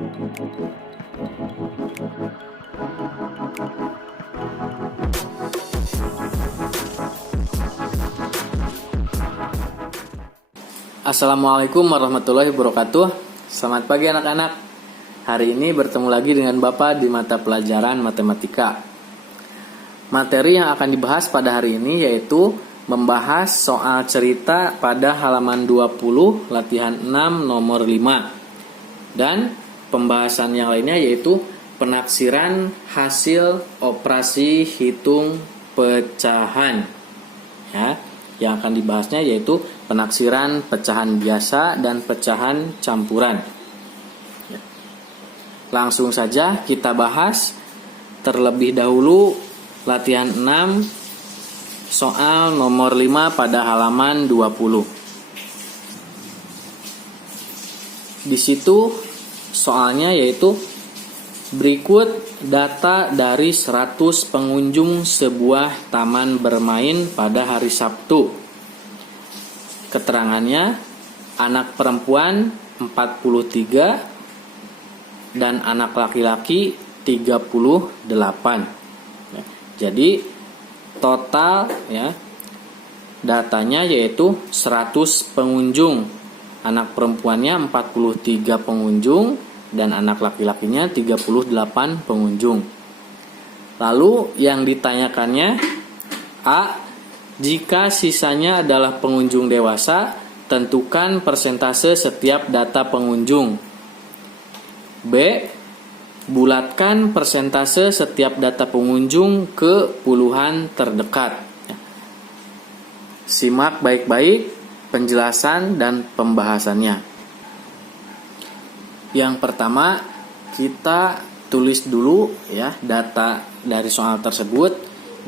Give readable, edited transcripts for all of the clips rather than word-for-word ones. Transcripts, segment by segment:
Assalamualaikum warahmatullahi wabarakatuh. Selamat pagi anak-anak. Hari ini bertemu lagi dengan Bapak di mata pelajaran matematika. Materi yang akan dibahas pada hari ini yaitu membahas soal cerita pada halaman 20 latihan 6 nomor 5. Dan pembahasan yang lainnya yaitu penaksiran hasil operasi hitung pecahan. Ya. Yang akan dibahasnya yaitu penaksiran pecahan biasa dan pecahan campuran. Langsung saja kita bahas terlebih dahulu latihan 6 soal nomor 5 pada halaman 20. Di situ soalnya yaitu berikut data dari 100 pengunjung sebuah taman bermain pada hari Sabtu. Keterangannya, anak perempuan 43 dan anak laki-laki 38. Jadi total ya datanya yaitu 100 pengunjung. Anak perempuannya 43 pengunjung dan anak laki-lakinya 38 pengunjung. Lalu yang ditanyakannya, A. Jika sisanya adalah pengunjung dewasa, tentukan persentase setiap data pengunjung. B. Bulatkan persentase setiap data pengunjung ke puluhan terdekat. Simak baik-baik penjelasan dan pembahasannya. Yang pertama, kita tulis dulu ya data dari soal tersebut.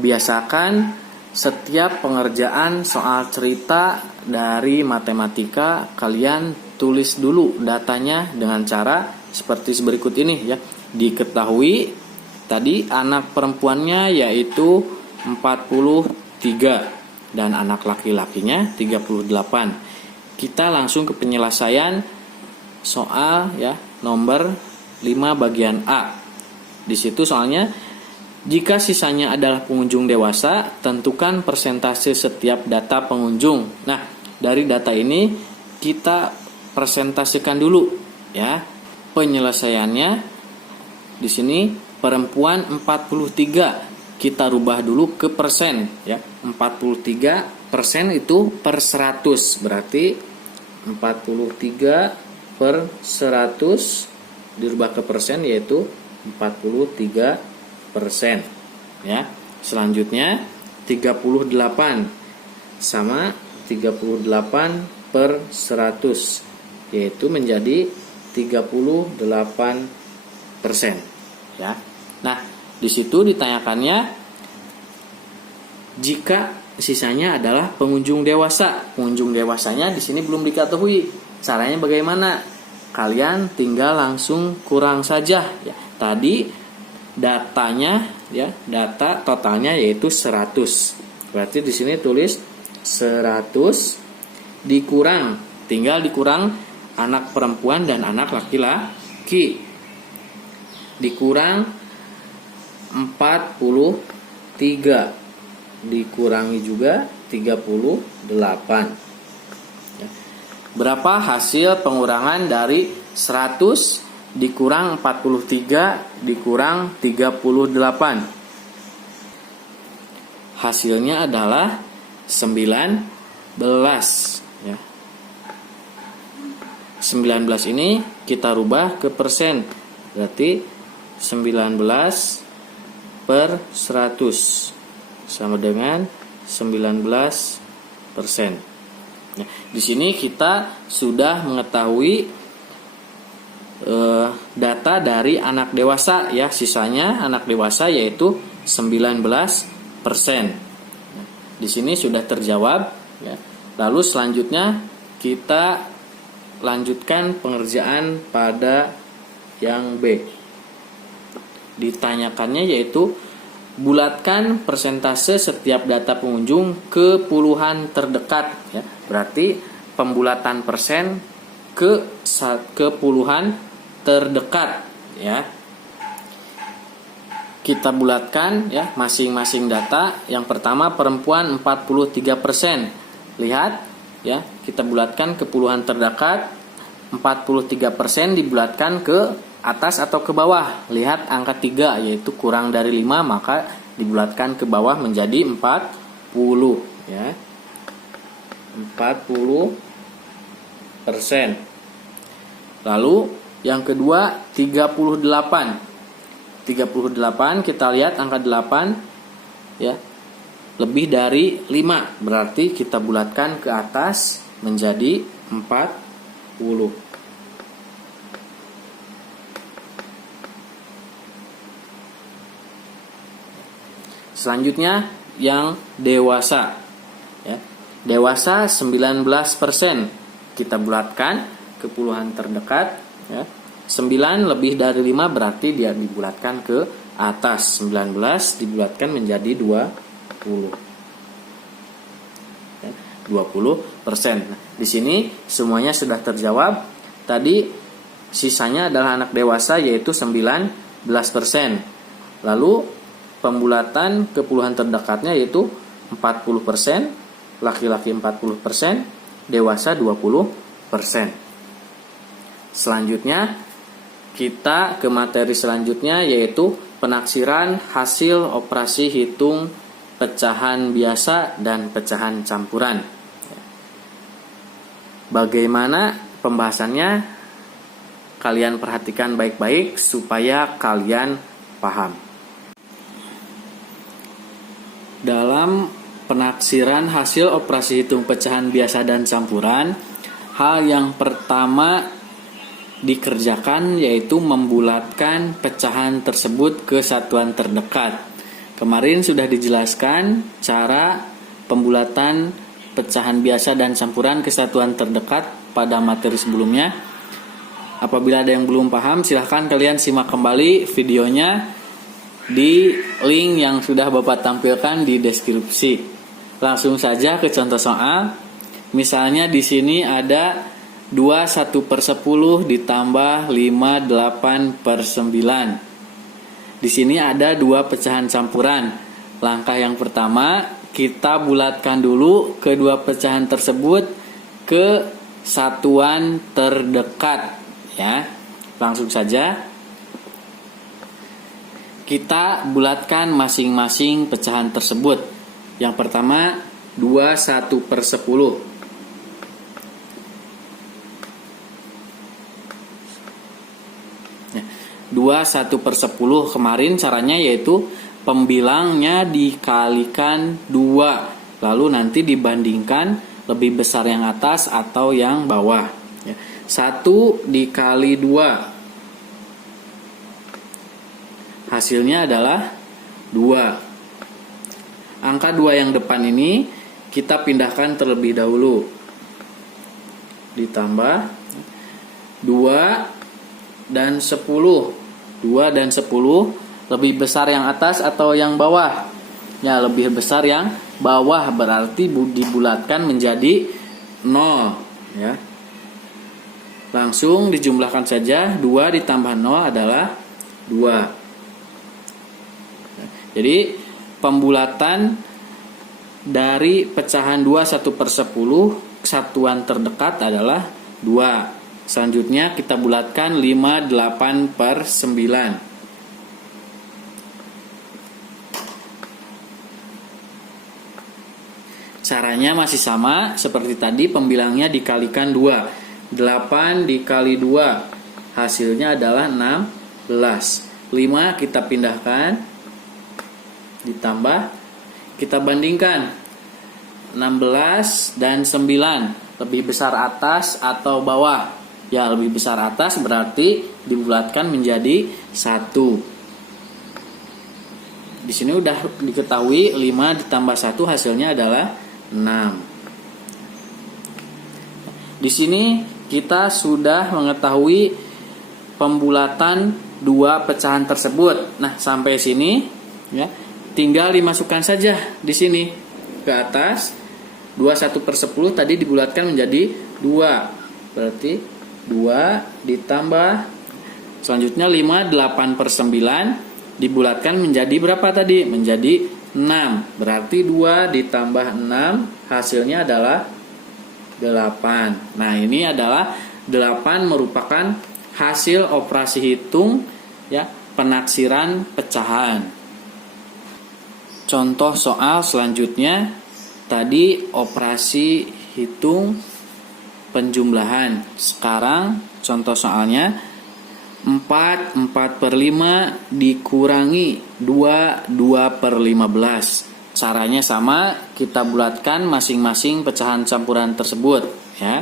Biasakan setiap pengerjaan soal cerita dari matematika kalian tulis dulu datanya dengan cara seperti berikut ini ya. Diketahui tadi anak perempuannya yaitu 43 dan anak laki-lakinya 38. Kita langsung ke penyelesaian soal ya nomor 5 bagian A. Di situ soalnya jika sisanya adalah pengunjung dewasa, tentukan persentase setiap data pengunjung. Nah, dari data ini kita presentasikan dulu ya. Penyelesaiannya di sini perempuan 43. Kita rubah dulu ke persen ya. 43% itu per 100. Berarti 43 per 100 dirubah ke persen yaitu 43% ya. Selanjutnya 38 sama 38 per 100 yaitu menjadi 38% ya. Nah, di situ ditanyakannya jika sisanya adalah pengunjung dewasa. Pengunjung dewasanya di sini belum diketahui. Caranya bagaimana? Kalian tinggal langsung kurang saja ya. Tadi datanya ya, data totalnya yaitu 100. Berarti di sini tulis 100 tinggal dikurang anak perempuan dan anak laki-laki. Dikurang 43. Dikurangi juga 38. Berapa hasil pengurangan dari 100 dikurang 43 dikurang 38? Hasilnya adalah 19 ya. 19 ini kita rubah ke persen. Berarti 19 per 100 sama dengan 19%. Nah, di sini kita sudah mengetahui data dari anak dewasa ya, sisanya anak dewasa yaitu 19%. Di sini sudah terjawab ya. Lalu selanjutnya kita lanjutkan pengerjaan pada yang B. Ditanyakannya yaitu bulatkan persentase setiap data pengunjung ke puluhan terdekat ya. Berarti pembulatan persen ke puluhan terdekat, ya. Kita bulatkan ya masing-masing data. Yang pertama perempuan 43%. Lihat ya, kita bulatkan ke puluhan terdekat. 43% dibulatkan ke atas atau ke bawah. Lihat angka 3 yaitu kurang dari 5, maka dibulatkan ke bawah menjadi 40 ya. 40%. Lalu yang kedua 38 kita lihat angka 8 ya, lebih dari 5, berarti kita bulatkan ke atas menjadi 40. Selanjutnya yang dewasa ya. Dewasa 19%, kita bulatkan ke puluhan terdekat ya. 9 lebih dari 5 berarti dia dibulatkan ke atas. 19 dibulatkan menjadi 20%. Nah, di sini semuanya sudah terjawab. Tadi sisanya adalah anak dewasa yaitu 19%. Lalu pembulatan ke puluhan terdekatnya yaitu 40%, laki-laki 40%, dewasa 20%. Selanjutnya kita ke materi selanjutnya yaitu penaksiran hasil operasi hitung pecahan biasa dan pecahan campuran. Bagaimana pembahasannya? Kalian perhatikan baik-baik supaya kalian paham. Dalam penaksiran hasil operasi hitung pecahan biasa dan campuran, hal yang pertama dikerjakan yaitu membulatkan pecahan tersebut ke satuan terdekat. Kemarin sudah dijelaskan cara pembulatan pecahan biasa dan campuran ke satuan terdekat pada materi sebelumnya. Apabila ada yang belum paham, silahkan kalian simak kembali videonya di link yang sudah Bapak tampilkan di deskripsi. Langsung saja ke contoh soal. Misalnya di sini ada 2 1/10 ditambah 5 8/9. Di sini ada 2 pecahan campuran. Langkah yang pertama, kita bulatkan dulu kedua pecahan tersebut ke satuan terdekat ya. Langsung saja kita bulatkan masing-masing pecahan tersebut. Yang pertama 2 1/10. 2 1/10 kemarin caranya yaitu pembilangnya dikalikan 2, lalu nanti dibandingkan lebih besar yang atas atau yang bawah. 1 dikali 2 hasilnya adalah 2. Angka 2 yang depan ini kita pindahkan terlebih dahulu. Ditambah 2 dan 10. 2 dan 10 lebih besar yang atas atau yang bawah? Ya, lebih besar yang bawah, berarti dibulatkan menjadi 0 ya. Langsung dijumlahkan saja, 2 ditambah 0 adalah 2. Jadi pembulatan dari pecahan 2 1/10 satuan terdekat adalah 2. Selanjutnya kita bulatkan 5 8/9. Caranya masih sama seperti tadi, pembilangnya dikalikan 2. 8 dikali 2 hasilnya adalah 16. 5 kita pindahkan, ditambah, kita bandingkan 16 dan 9, lebih besar atas atau bawah? Ya, lebih besar atas, berarti dibulatkan menjadi 1. Di sini udah diketahui 5 ditambah 1 hasilnya adalah 6. Di sini kita sudah mengetahui pembulatan dua pecahan tersebut. Nah, sampai sini ya, tinggal dimasukkan saja di sini ke atas. 2 1/10 tadi dibulatkan menjadi 2. Berarti 2 ditambah Selanjutnya 5 8 per 9 dibulatkan menjadi berapa tadi? Menjadi 6. Berarti 2 ditambah 6 hasilnya adalah 8. Nah, ini adalah 8 merupakan hasil operasi hitung ya, penaksiran pecahan. Contoh soal selanjutnya tadi operasi hitung penjumlahan. Sekarang contoh soalnya 4 per 5 dikurangi 2 per 15. Caranya sama, kita bulatkan masing-masing pecahan campuran tersebut ya.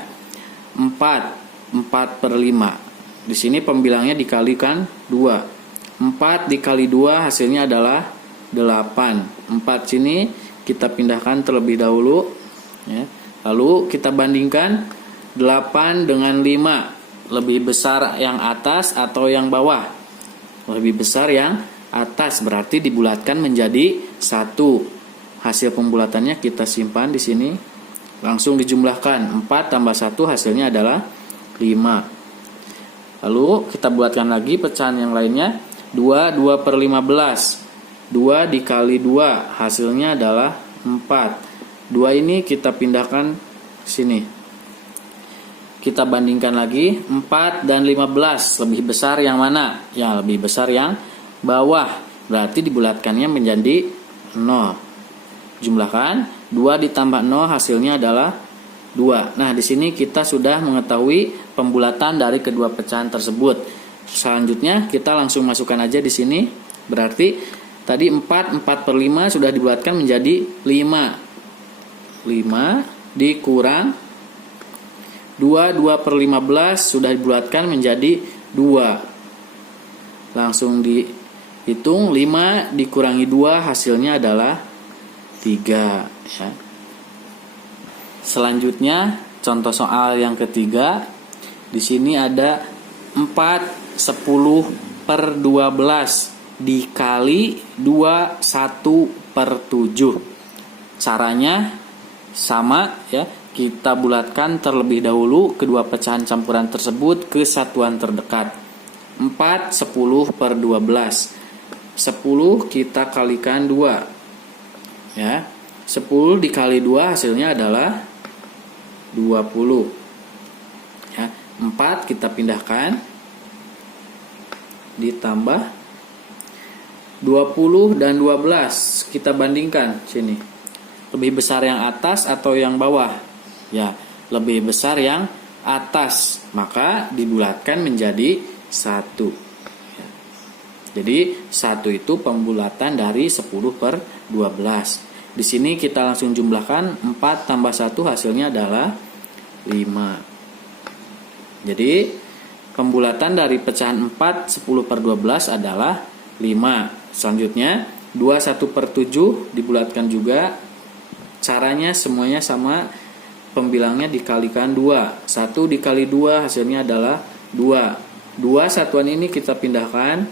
4 per 5. Di sini pembilangnya dikalikan 2. 4 dikali 2 hasilnya adalah 8. 4 sini kita pindahkan terlebih dahulu ya. Lalu kita bandingkan 8 dengan 5. Lebih besar yang atas atau yang bawah? Lebih besar yang atas, berarti dibulatkan menjadi 1. Hasil pembulatannya kita simpan di sini. Langsung dijumlahkan. 4 tambah 1 hasilnya adalah 5. Lalu kita buatkan lagi pecahan yang lainnya. 2 per 15. 2 dikali 2 hasilnya adalah 4. 2 ini kita pindahkan sini. Kita bandingkan lagi. 4 dan 15 lebih besar yang mana? Ya, lebih besar yang bawah. Berarti dibulatkannya menjadi 0. Jumlahkan 2 ditambah 0 hasilnya adalah 2. Nah, di sini kita sudah mengetahui pembulatan dari kedua pecahan tersebut. Selanjutnya kita langsung masukkan aja di sini. Berarti tadi 4 per 5 sudah dibulatkan menjadi 5. 5 dikurang 2 per 15 sudah dibulatkan menjadi 2. Langsung dihitung. 5 dikurangi 2 hasilnya adalah 3 ya. Selanjutnya contoh soal yang ketiga. Di sini ada 4 10 per 12 dikali 2 1 per 7. Caranya sama ya. Kita bulatkan terlebih dahulu kedua pecahan campuran tersebut ke satuan terdekat. 4 10 per 12. 10 kita kalikan 2 ya. 10 dikali 2 hasilnya adalah 20 ya. 4 kita pindahkan, ditambah 20 dan 12 kita bandingkan sini. Lebih besar yang atas atau yang bawah? Ya, lebih besar yang atas, maka dibulatkan menjadi 1 ya. Jadi 1 itu pembulatan dari 10 per 12. Di sini kita langsung jumlahkan. 4 tambah 1 hasilnya adalah 5. Jadi pembulatan dari pecahan 4 10 per 12 adalah 5. Selanjutnya 2 1 per 7 dibulatkan juga. Caranya semuanya sama. Pembilangnya dikalikan 2. 1 dikali 2 hasilnya adalah 2. 2 satuan ini kita pindahkan,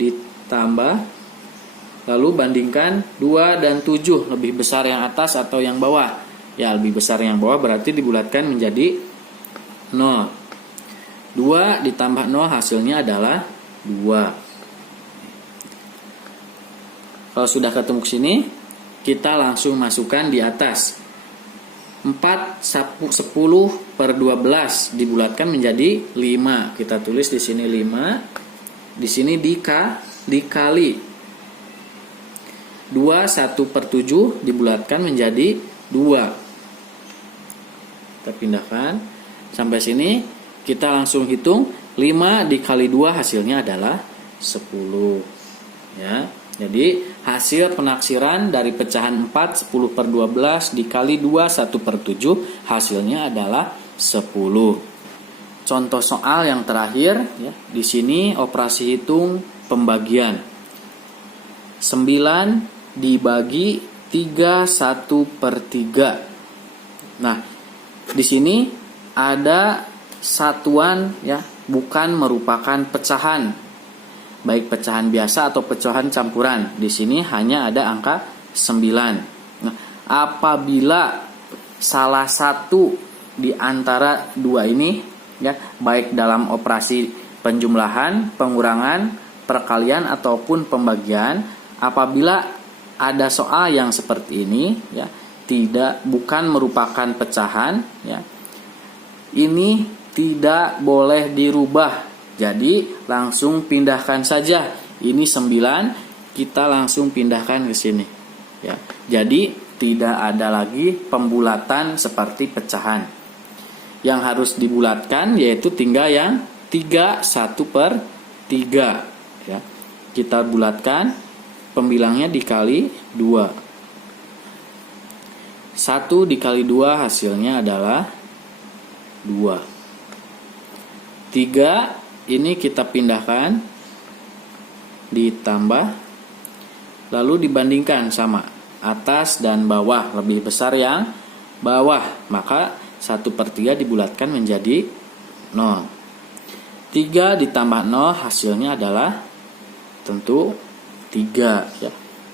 ditambah, lalu bandingkan 2 dan 7. Lebih besar yang atas atau yang bawah? Ya, lebih besar yang bawah, berarti dibulatkan menjadi 0. 2 ditambah 0 hasilnya adalah 2. Kalau sudah ketemu sini, kita langsung masukkan di atas. 4 10 per 12 dibulatkan menjadi 5. Kita tulis di sini 5. Di sini dikali 2 1 per 7 dibulatkan menjadi 2. Kita pindahkan sampai sini. Kita langsung hitung. 5 dikali 2 hasilnya adalah 10 ya. Jadi hasil penaksiran dari pecahan 4 10 per 12 dikali 2 1 per 7 hasilnya adalah 10. Contoh soal yang terakhir ya. Di sini operasi hitung pembagian. 9 dibagi 3 1 per 3. Nah, di sini ada satuan ya, bukan merupakan pecahan. Baik pecahan biasa atau pecahan campuran. Di sini hanya ada angka 9. Nah, apabila salah satu di antara dua ini ya, baik dalam operasi penjumlahan, pengurangan, perkalian ataupun pembagian. Apabila ada soal yang seperti ini, ya, bukan merupakan pecahan, ya, ini tidak boleh dirubah. Jadi langsung pindahkan saja. Ini 9, kita langsung pindahkan ke sini. Ya, jadi tidak ada lagi pembulatan seperti pecahan. Yang harus dibulatkan yaitu tinggal yang 3 1/3. Ya, kita bulatkan, pembilangnya dikali 2. 1 dikali 2 hasilnya adalah 2. 3 ini kita pindahkan, ditambah, lalu dibandingkan sama atas dan bawah, lebih besar yang bawah, maka 1/3 dibulatkan menjadi 0. 3 ditambah 0 hasilnya adalah tentu 3, ya.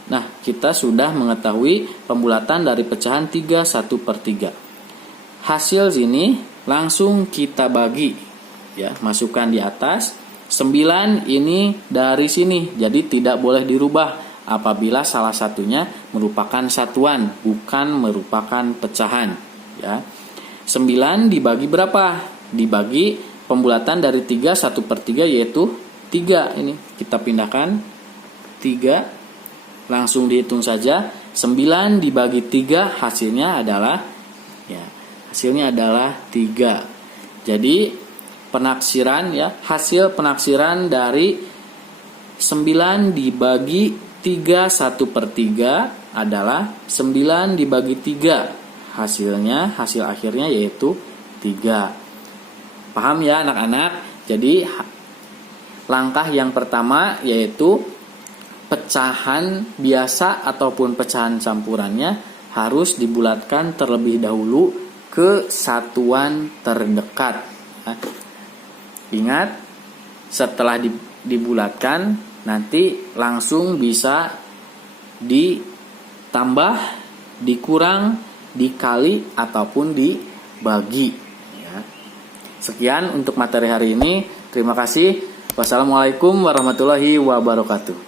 Nah, kita sudah mengetahui pembulatan dari pecahan 3 1/3. Hasil sini langsung kita bagi, ya, masukkan di atas. 9 ini dari sini, jadi tidak boleh dirubah apabila salah satunya merupakan satuan, bukan merupakan pecahan, ya. 9 dibagi berapa? Dibagi pembulatan dari 3 1/3 yaitu 3. Ini kita pindahkan 3, langsung dihitung saja. 9 dibagi 3 hasilnya adalah, ya, hasilnya adalah 3. Jadi penaksiran, ya, hasil penaksiran dari 9 dibagi 3 1/3 adalah 9 dibagi 3. Hasilnya, hasil akhirnya yaitu 3. Paham ya anak-anak? Jadi langkah yang pertama yaitu pecahan biasa ataupun pecahan campurannya harus dibulatkan terlebih dahulu ke satuan terdekat. Ingat, setelah dibulatkan nanti langsung bisa ditambah, dikurang, dikali ataupun dibagi, ya. Sekian untuk materi hari ini. Terima kasih. Wassalamualaikum warahmatullahi wabarakatuh.